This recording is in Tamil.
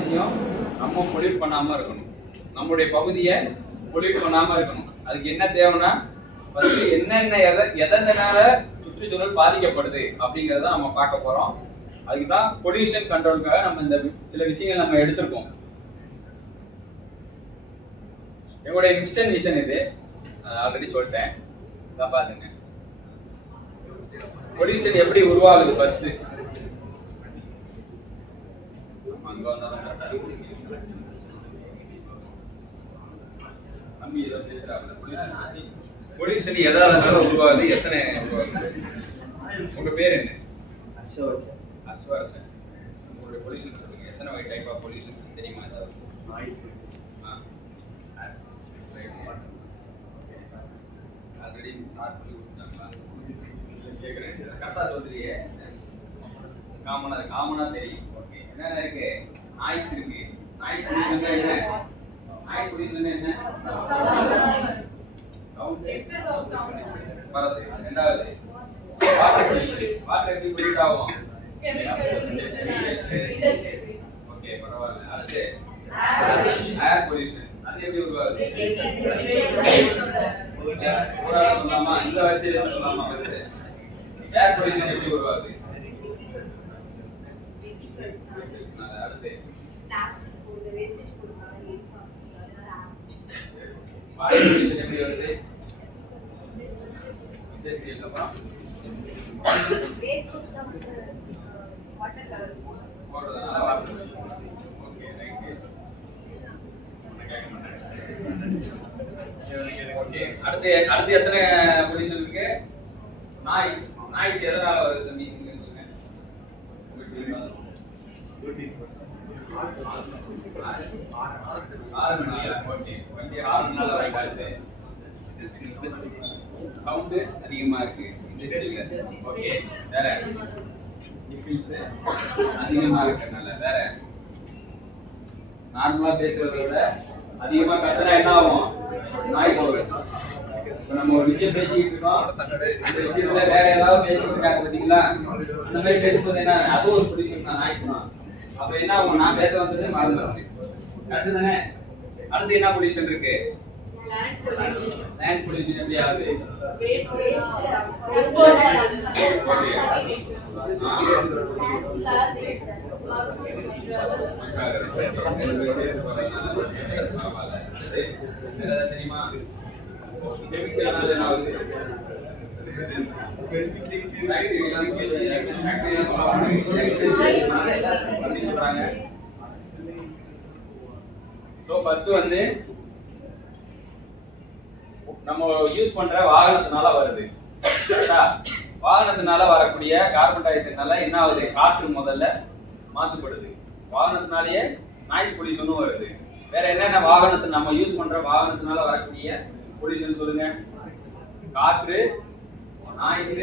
விஷயம் நம்ம பொல்யூட் பண்ணாம இருக்கணும். நம்மளுடைய பகுதியை பொல்யூட் பண்ணாம இருக்கணும். அதுக்கு என்ன தேவைன்னா ஃபர்ஸ்ட் என்னென்ன எதனால சுற்றுச்சூழல் பாதிக்கப்படுது அப்படிங்கிறத நம்ம பார்க்க போறோம். அதுக்கு தான் பொல்யூஷன் கண்ட்ரோலுக்காக நம்ம இந்த சில விஷயங்கள் நம்ம எடுத்திருக்கோம். எங்களுடைய மிஷன் விஷன் இது ஆல்ரெடி சொல்லிட்டேன். இதான் பாருங்க, பொல்யூஷன் எப்படி உருவாகுது. ஃபர்ஸ்ட் பொல்யூஷன் எதாவதுனால உருவாகுது, எத்தனை உருவாகுது. உங்க பேர் என்ன? அஸ்வர்தன். உங்களுடைய பொல்யூஷன் சொல்லுங்க. எத்தனை வகை டைப் ஆஃப் பொல்யூஷன் தெரியுமா? ஆல்ரெடி ஸ்டார்ட் பண்ணி கொடுத்தாங்களா? கேட்குறேன். கரெக்டாக சொல்றீங்க. காமனா தெரியும். ஓகே, என்னென்ன இருக்கு? நாய்ஸ் இருக்கு. நாய்ஸ் பொல்யூஷன் என்ன? நாய்ஸ் பொல்யூஷன் என்ன? வரது. ரெண்டாவது வாட்டர் பொல்யூஷன். வாட்டர் எப்படி பொல்யூட் ஆகும்? ஓகே, பரவாயில்ல. அடுத்து ஏர் பொல்யூஷன். அது எப்படி உருவாகுது? சொல்லலாமா? இந்த வரிசையில சொல்லலாமா? ஃபர்ஸ்ட் ஏர் பொல்யூஷன் எப்படி உருவாகுது? அடுத்து வாட்டர் பொல்யூஷன் எப்படி வருது? இண்டஸ்ட்ரியல் அப்புறம் போடுறதுனால water pollution. Okay, right. Okay, அடுத்து எத்தனை பொல்யூஷன் இருக்கு? நாய்ஸ். நாய்ஸ் எதனால வருது தம்பி? நீங்க சொல்லுங்க. சவுண்ட் அதிகமா இருக்கு இண்டஸ்ட்ரியில. ஓகே, வேற அதிகமா இருக்கனால வேற நார்மலா பேசுறதை விட அதிகமா கத்துனா என்ன ஆகும்? நாய்ஸ் வரும். இப்போ நம்ம ஒரு விஷயம் பேசிக்கிட்டு இருக்கோம், அந்த விஷயத்துல வேற ஏதாவது பேசிக்கிட்டு இருக்காங்க பார்த்தீங்களா? அந்த மாதிரி பேசும்போது என்ன, அது ஒரு பொல்யூஷன் தான், நாய்ஸ் தான். அப்ப என்ன ஆகும்? நான் பேச வந்தது மறந்துடும். கரெக்ட் தானே? அடுத்து என்ன பொல்யூஷன் இருக்கு? லேண்ட் பொல்யூஷன் எப்படி ஆகுது? தெரியுமா? கெமிக்கல் என்ன ஆகுது? சோ ஃபர்ஸ்ட் வந்து நம்ம யூஸ் பண்ற வாகனத்தினால வருது. கரெக்ட்டா? வாகனத்தினால வரக்கூடிய கார்பன் டை ஆக்சைடுனால என்ன ஆகுது? காற்று முதல்ல மாசுபடுது. வாகனத்தினாலேயே நாய்ஸ் பொல்யூஷனும் வருது. வேற என்னென்ன வாகனத்தை நம்ம யூஸ் பண்ற வாகனத்தினால வரக்கூடிய பொல்யூஷன் சொல்லுங்க. காற்று, நாய்ஸ்,